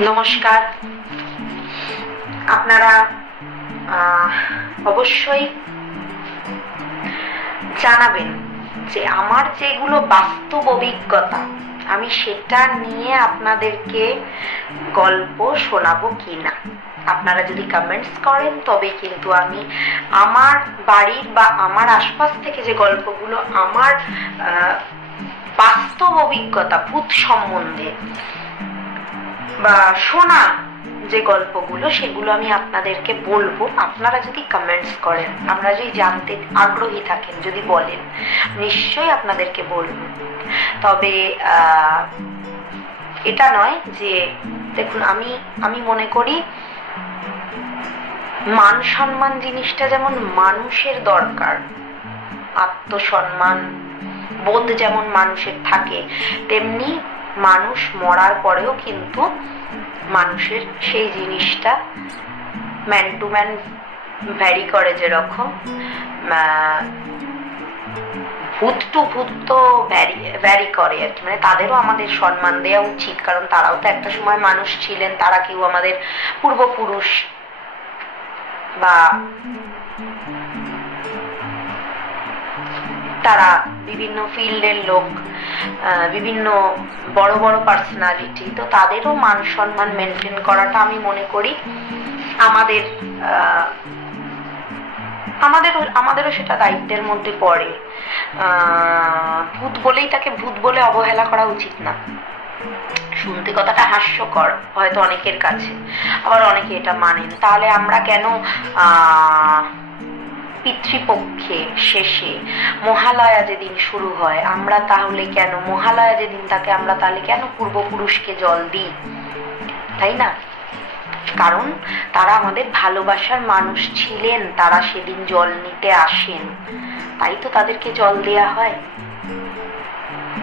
নমস্কার। আপনারা অবশ্যই জানাবেন যে আমার যেগুলো বাস্তব অভিজ্ঞতা আমি সেটা নিয়ে আপনাদেরকে গল্প শোনাবো কিনা। আপনারা যদি কমেন্টস করেন তবে কিন্তু আমি আমার বাড়ির বা আমার আশপাশ থেকে যে গল্পগুলো আমার বাস্তব অভিজ্ঞতা ভূত সম্বন্ধে বা শোনা যে গল্পগুলো সেগুলো আমি আপনাদেরকে বলবো। আপনারা যদি কমেন্টস করেন, আপনারা যদি জানতে আগ্রহী থাকেন, যদি বলেন, নিশ্চয়ই আপনাদেরকে বলবো। তবে এটা নয় যে দেখুন, আমি মনে করি মান সম্মান জিনিসটা যেমন মানুষের দরকার, আত্মসম্মান বোধ যেমন মানুষের থাকে, তেমনি মানুষ মরার পরেও কিন্তু মানুষের সেই জিনিসটা ম্যান টু ম্যান ভ্যারি করে। যেরকম ভূত টু ভূত তো ভ্যারি করে আর কি, মানে তাদেরও আমাদের সম্মান দেওয়া উচিত, কারণ তারাও তো একটা সময় মানুষ ছিলেন। তারা কেউ আমাদের পূর্বপুরুষ বা তারা বিভিন্ন ফিল্ডের লোক, বিভিন্ন বড় বড় পার্সোনালিটি, তো তাদেরও মান সম্মান মেনটেন করাটা আমি মনে করি আমাদেরও সেটা দায়িত্বের মধ্যে পড়ে। ভূত বলেই তাকে ভূত বলে অবহেলা করা উচিত না। শুনতে কথাটা হাস্যকর হয়তো অনেকের কাছে, আবার অনেকে এটা মানেন। তাহলে আমরা কেন পিতৃপক্ষে শেষে মহালয়া যেদিন শুরু হয়, আমরা তাহলে কেন মহালয়া যেদিন থাকে আমরা তাহলে কেন পূর্বপুরুষকে জল দিই, তাই না? কারণ তারা আমাদের ভালোবাসার মানুষ ছিলেন, তারা সেদিন জল নিতে আসেন, তাই তো তাদেরকে জল দেয়া হয়।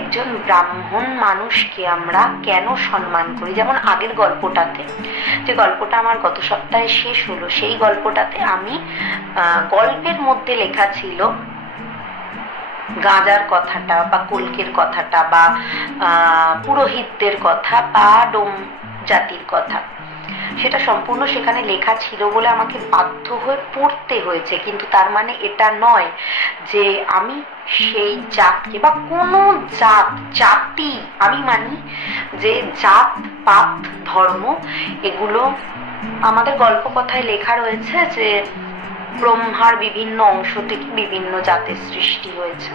একজন ব্রাহ্মণ মানুষকে আমরা কেন সম্মান করি? যেমন আগের গল্পটাতে, যে গল্পটা আমার গত সপ্তাহে শেষ হলো, সেই গল্পটাতে আমি গল্পের মধ্যে লেখা ছিল গাঁজার কথাটা বা কলকের কথাটা বা পুরোহিতদের কথা বা ডোম জাতির কথা, সেটা সম্পূর্ণ সেখানে লেখা ছিল বলে আমাকে বাধ্য হয়ে পড়তে হয়েছে। কিন্তু তার মানে এটা নয় যে আমি সেই জাতকে বা কোনো জাতি আমি মানি যে জাত পাত ধর্ম এগুলো আমাদের গল্প কথায় লেখা রয়েছে যে ব্রহ্মার বিভিন্ন অংশ থেকে বিভিন্ন জাতের সৃষ্টি হয়েছে।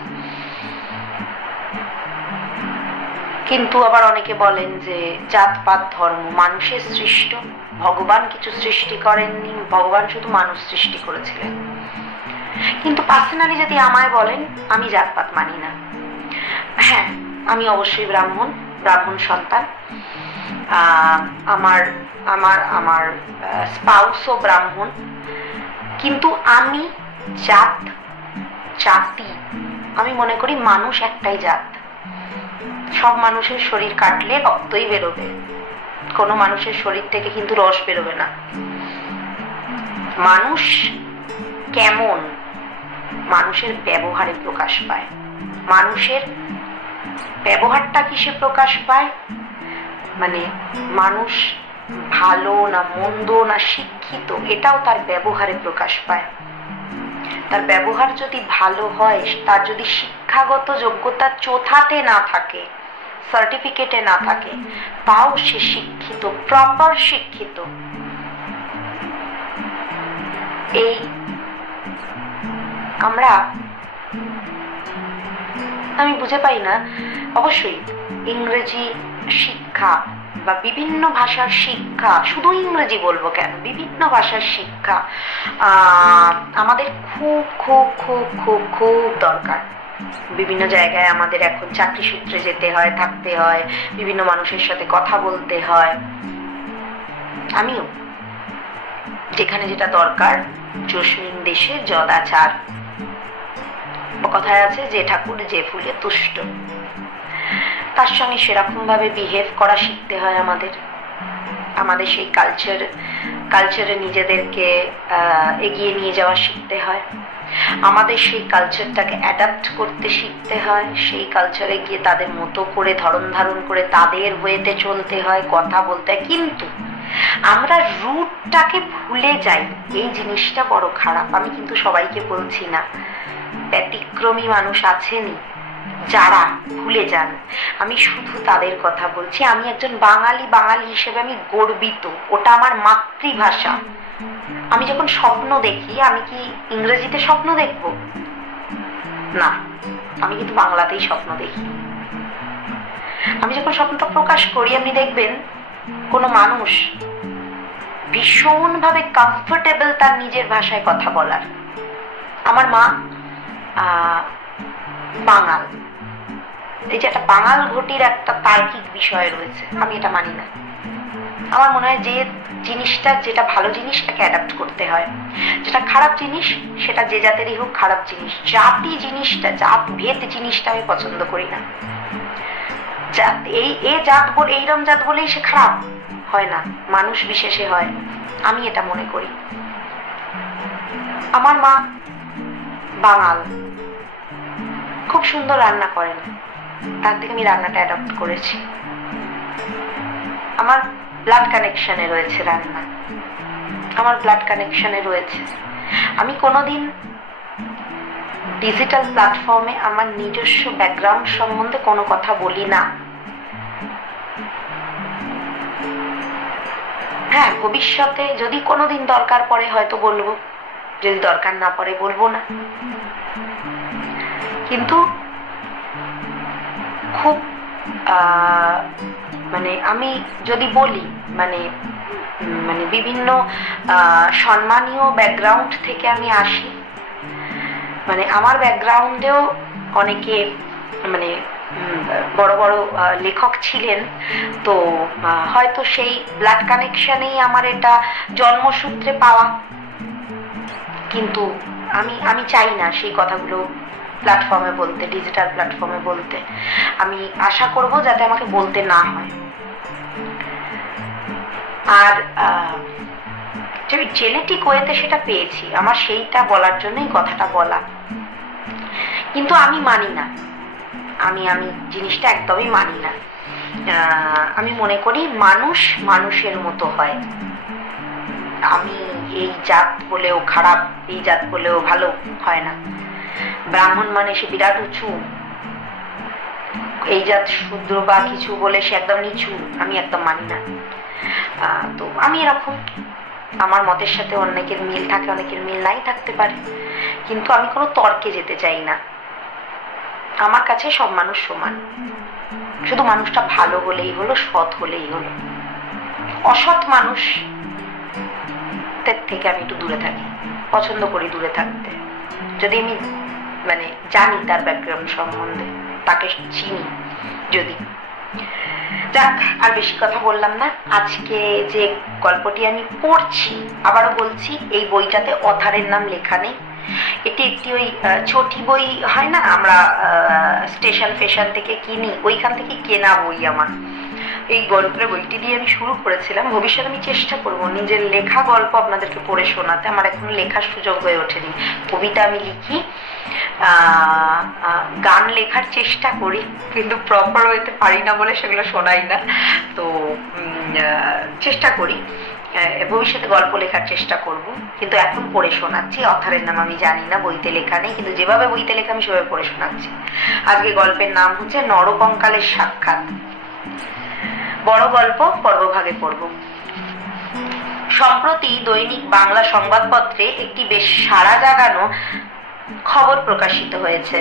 কিন্তু আবার অনেকে বলেন যে জাতপাত ধর্ম মানুষের সৃষ্ট, ভগবান কিছু সৃষ্টি করেননি, ভগবান শুধু মানুষ সৃষ্টি করেছিলেন। কিন্তু পার্সোনালি যদি আমায় বলেন, আমি জাতপাত মানি না। হ্যাঁ, আমি অবশ্যই ব্রাহ্মণ সন্তান, আমার আমার আমার স্পাউসও ব্রাহ্মণ, কিন্তু আমি জাতি আমি মনে করি মানুষ একটাই জাত। সব মানুষের শরীর কাটলে রক্তই বেরোবে, কোনো মানুষের শরীর থেকে কিন্তু রস বেরোবে না। মানুষ কেমন মানুষের ব্যবহারে প্রকাশ পায়। মানুষের ব্যবহারটা কিসে প্রকাশ পায়? মানে মানুষ ভালো না মন্দ না শিক্ষিত, এটাও তার ব্যবহারে প্রকাশ পায়। তার ব্যবহার যদি ভালো হয়, তার যদি শিক্ষাগত যোগ্যতা চোথাতে না থাকে, সার্টিফিকেটে না থাকে, তাও সে শিক্ষিত, প্রপার শিক্ষিত। এই আমি বুঝে পাই না, অবশ্যই ইংরেজি শিক্ষা বা বিভিন্ন ভাষার শিক্ষা, শুধু ইংরেজি বলবো কেন, বিভিন্ন ভাষার শিক্ষা আমাদের খুব খুব খুব খুব খুব দরকার। বিভিন্ন জায়গায় আমাদের এখন চাকরি সূত্রে যেতে হয়, থাকতে হয়, বিভিন্ন মানুষের সাথে কথা বলতে হয়। আমিও যেখানে যেটা দরকার, যস্মিন দেশে যদাচার, কথায় আছে যে ঠাকুর যে ফুলে তুষ্ট, তার সঙ্গে সেরকম ভাবে বিহেভ করা শিখতে হয় আমাদের সেই কালচারে নিজেদেরকে এগিয়ে নিয়ে যাওয়া শিখতে হয়। আমাদের সেই কালচারটাকে অ্যাডাপ্ট করতে শিখতে হয়, সেই কালচারে গিয়ে তাদের মতো করে ধরন ধারণ করে তাদের ওয়েতে চলতে হয়, কথা বলতে হয়। কিন্তু আমরা রুটটাকে ভুলে যাই, এই জিনিসটা বড় খারাপ। আমি কিন্তু সবাইকে বলছি না, ব্যতিক্রমী মানুষ আছেনই যারা ভুলে যান, আমি শুধু তাদের কথা বলছি। আমি একজন বাঙালি হিসেবে আমি গর্বিত, ওটা আমার মাতৃভাষা। আমি যখন স্বপ্ন দেখি, আমি কি ইংরেজিতে স্বপ্ন দেখব না, আমি কিন্তু বাংলাতেই স্বপ্ন দেখি। আমি যখন স্বপ্নটা প্রকাশ করি, আপনি দেখবেন কোনো মানুষ ভীষণভাবে কমফোর্টেবল তার নিজের ভাষায় কথা বলার। আমার মা বাঙাল, এই যে একটা বাঙাল ঘটির একটা তার্কিক বিষয় রয়েছে, আমি এটা মানি না। আমার মনে হয় যে জিনিসটা, যেটা ভালো জিনিস সেটাকে অ্যাডাপ্ট করতে হয়, যেটা খারাপ জিনিস সেটা যে জাতেরই হোক খারাপ জিনিস। জাতি জিনিসটা, জাত ভেদ জিনিসটা আমি পছন্দ করি না। জাত এই জাত বলে, এইরকম জাত বলেই সে খারাপ হয় না, মানুষ বিশেষে হয়, আমি এটা মনে করি। আমার মা বাঙাল, খুব সুন্দর রান্না করেন, তার থেকে আমি রান্নাটা অ্যাডপ্ট করেছি। আমার ব্লাড কানেকশনে রয়েছে রান্না, আমার ব্লাড কানেকশনে রয়েছে। আমি কোনোদিন ডিজিটাল প্ল্যাটফর্মে আমার নিজস্ব ব্যাকগ্রাউন্ড সম্বন্ধে কোনো কথা বলি না। হ্যাঁ, ভবিষ্যতে যদি কোনোদিন দরকার পড়ে হয়তো বলবো, যদি দরকার না পড়ে বলবো না। কিন্তু খুব মানে আমি যদি বলি, মানে বিভিন্ন সম্মানীয় ব্যাকগ্রাউন্ড থেকে আমি আসি। মানে আমার ব্যাকগ্রাউন্ডেও অনেকে মানে বড় বড় লেখক ছিলেন, তো হয়তো সেই ব্লাড কানেকশনেই আমার এটা জন্মসূত্রে পাওয়া। কিন্তু আমি চাই না সেই কথাগুলো প্ল্যাটফর্মে বলতে, ডিজিটাল প্ল্যাটফর্মে বলতে। আমি আশা করব যাতে আমাকে বলতে না হয়। আর জেনেটিক ওয়েতে সেটা পেয়েছি, আমার সেইটা বলার জন্যই কথাটা বলা। কিন্তু আমি মানি না, আমি জিনিসটা একদমই মানি না। আমি মনে করি মানুষ মানুষের মতো হয়। আমি এই জাত বলেও খারাপ, এই জাত বলেও ভালো হয় না। ব্রাহ্মণ মানে সে বিরাট উঁচু, এই জাত শূদ্র বা কিছু বলে সে একদম নিচু, আমি একদম মানি না। তো আমি এরকম, আমার মতের সাথে অনেকের মিল থাকে, অনেকের মিল নাই থাকতে পারে, কিন্তু আমি কোনো তর্কে যেতে চাই না। আমার কাছে সব মানুষ সমান, শুধু মানুষটা ভালো হলেই হলো, সৎ হলেই হলো। অসৎ মানুষ থেকে আমি একটু দূরে থাকি, পছন্দ করি দূরে থাকতে। যদি আমি মানে জানি তার ব্যাকগ্রাউন্ড সম্বন্ধে, তাকে চিনি যদি। যাক, আর বেশি কথা বললাম না। আজকে যে গল্পটি আমি পড়ছি, আবারও বলছি, এই বইটাতে অথারের নাম লেখা নেই। এটি একটি ওই ছোটি বই হয় না, আমরা স্টেশন ফেশন থেকে কিনি, ওইখান থেকে কেনা বই। আমার এই গল্পের বইটি দিয়ে আমি শুরু করেছিলাম। ভবিষ্যতে আমি চেষ্টা করব নিজের লেখা গল্প আপনাদেরকে পড়ে শোনাতে। আমার এখনো লেখার সুযোগ হয়ে ওঠেনি। কবিতা আমি লিখি, গান লেখার চেষ্টা করি, কিন্তু প্রপার হইতে পারি না বলে সেগুলো শোনাই না। তো চেষ্টা করি, ভবিষ্যতে গল্প লেখার চেষ্টা করব, কিন্তু এখন পড়ে শোনাচ্ছি। অথারের নাম আমি জানি না, বইতে লেখা নেই, কিন্তু যেভাবে বইতে লেখা আমি সেভাবে পড়ে শোনাচ্ছি। আজকে গল্পের নাম হচ্ছে নরকঙ্কালের সাক্ষাৎ। বড় গল্প পর্বভাগে পড়ব। সম্প্রতি দৈনিক বাংলা সংবাদপত্রে একটি বেশ সাড়া জাগানো খবর প্রকাশিত হয়েছে।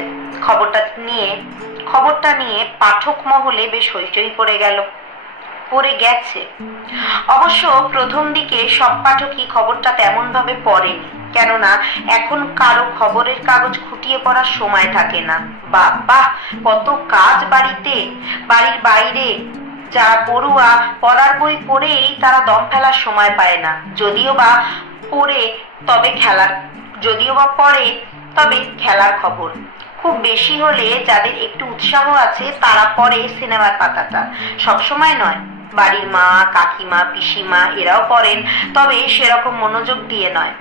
খবরটা নিয়ে পাঠক মহলে বেশ হইচই পড়ে গেছে। অবশ্য প্রথম দিকে সব পাঠকই খবরটা তেমন ভাবে পড়েনি, কেননা এখন কারো খবরের কাগজ খুঁটিয়ে পড়ার সময় থাকে না। বাবা, কত কাজ বাড়িতে, বাড়ির বাইরে। যারা পড়ুয়া, পড়ার বই পড়েই তারা দম ফেলার সময় পায় না। যদিও বা পড়ে তবে খেলার খবর। খুব বেশি হলে যাদের একটু উৎসাহ আছে তারা পড়ে সিনেমার পাতাটা, সবসময় নয়। বাড়ির মা, কাকিমা, পিসিমা এরাও পড়েন, তবে সেরকম মনোযোগ দিয়ে নয়।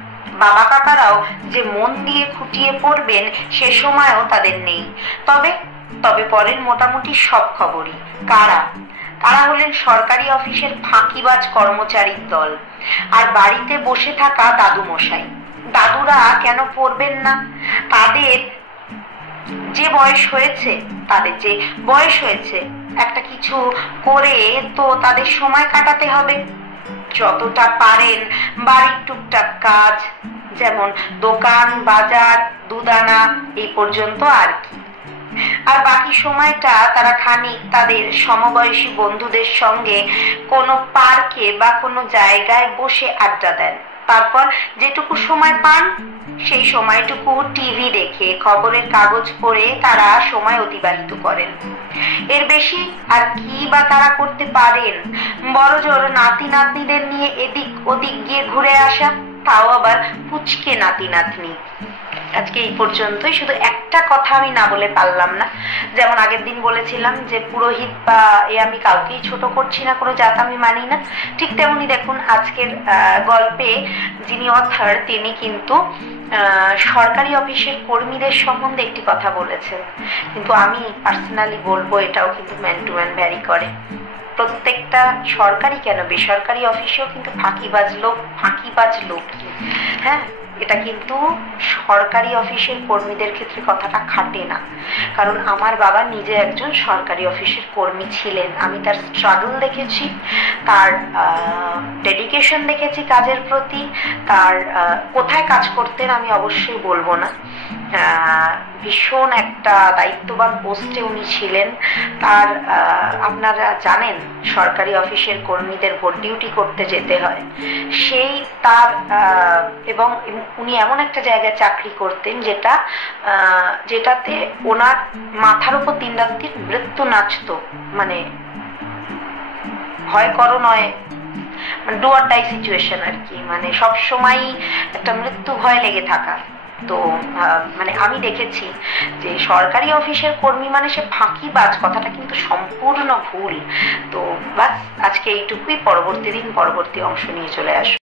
বাবা কাকারাও যে মন দিয়ে খুঁটিয়ে পড়বেন সে সময়ও তাদের নেই। তবে তবে পরের মোটামুটি সব খবরই। কারা? তারা হলেন সরকারি অফিসের ফাঁকিবাজ কর্মচারীর দল আর বাড়িতে বসে থাকা দাদু মশাই। দাদুরা কেন পড়বেন না? তাদের যে বয়স হয়েছে একটা কিছু করে তো তাদের সময় কাটাতে হবে। যতটা পারেন বাড়ির টুকটাক কাজ, যেমন দোকান, বাজার, দুদানা, এই পর্যন্ত আর কি। আর বাকি সময়টা তারা খানিক তাদের সমবয়সী বন্ধুদের সঙ্গে কোনো পার্কে বা কোনো জায়গায় বসে আড্ডা দেন। তারপর যেটুকু সময় পান সেই সময়টুকু টিভি দেখে, খবরের কাগজ পড়ে তারা সময় অতিবাহিত করেন। এর বেশি আর কি বা তারা করতে পারেন? বড়জোর নাতি নাতনিদের নিয়ে এদিক ওদিক গিয়ে ঘুরে আসা, তাও আবার পুচকে নাতি নাতনি। আজকে এই পর্যন্তই। শুধু একটা কথা আমি না বলে পারলাম না। যেমন আগের দিন বলেছিলাম যে পুরোহিত বা আমি কাউকেই ছোট করছি না, কোনো জাত আমি মানি না, ঠিক তেমনি দেখুন আজকের গল্পে যিনি অথার তিনি কিন্তু সরকারি অফিসের কর্মীদের সম্বন্ধে একটি কথা বলেছেন। কিন্তু আমি পার্সোনালি বলবো এটাও কিন্তু ম্যান টু ম্যান ভ্যারি করে। প্রত্যেকটা সরকারি কেন বেসরকারি অফিসেও কিন্তু ফাঁকিবাজ লোক। হ্যাঁ, এটা কিন্তু সরকারি অফিসের কর্মীদের ক্ষেত্রে কথাটা খাটে না। কারণ আমার বাবা নিজে একজন সরকারি অফিসের কর্মী ছিলেন। আমি তার স্ট্রাগল দেখেছি, তার ডেডিকেশন দেখেছি কাজের প্রতি। তার কোথায় কাজ করতেন আমি অবশ্যই বলবো না, ভীষণ একটা দায়িত্ববান পোস্টে উনি ছিলেন। তার আপনারা জানেন সরকারি অফিসের কর্মীদের ভোট ডিউটি করতে যেতে হয়, সেই তার এবং উনি এমন একটা জায়গায় চাকরি করতেন যেটাতে ওনার মাথার উপর দিন রাত্রির মৃত্যু নাচতো। মানে ভয় করো নয়, ডু অর ডাই সিচুয়েশন আর কি। মানে সবসময় একটা মৃত্যু ভয় লেগে থাকা। তো মানে আমি দেখেছি যে সরকারি অফিসের কর্মী মানে সে ফাঁকিবাজ, কথাটা কিন্তু সম্পূর্ণ ভুল। তো বাস আজকে এইটুকুই। পরবর্তী দিন পরবর্তী অংশ নিয়ে চলে আসবো।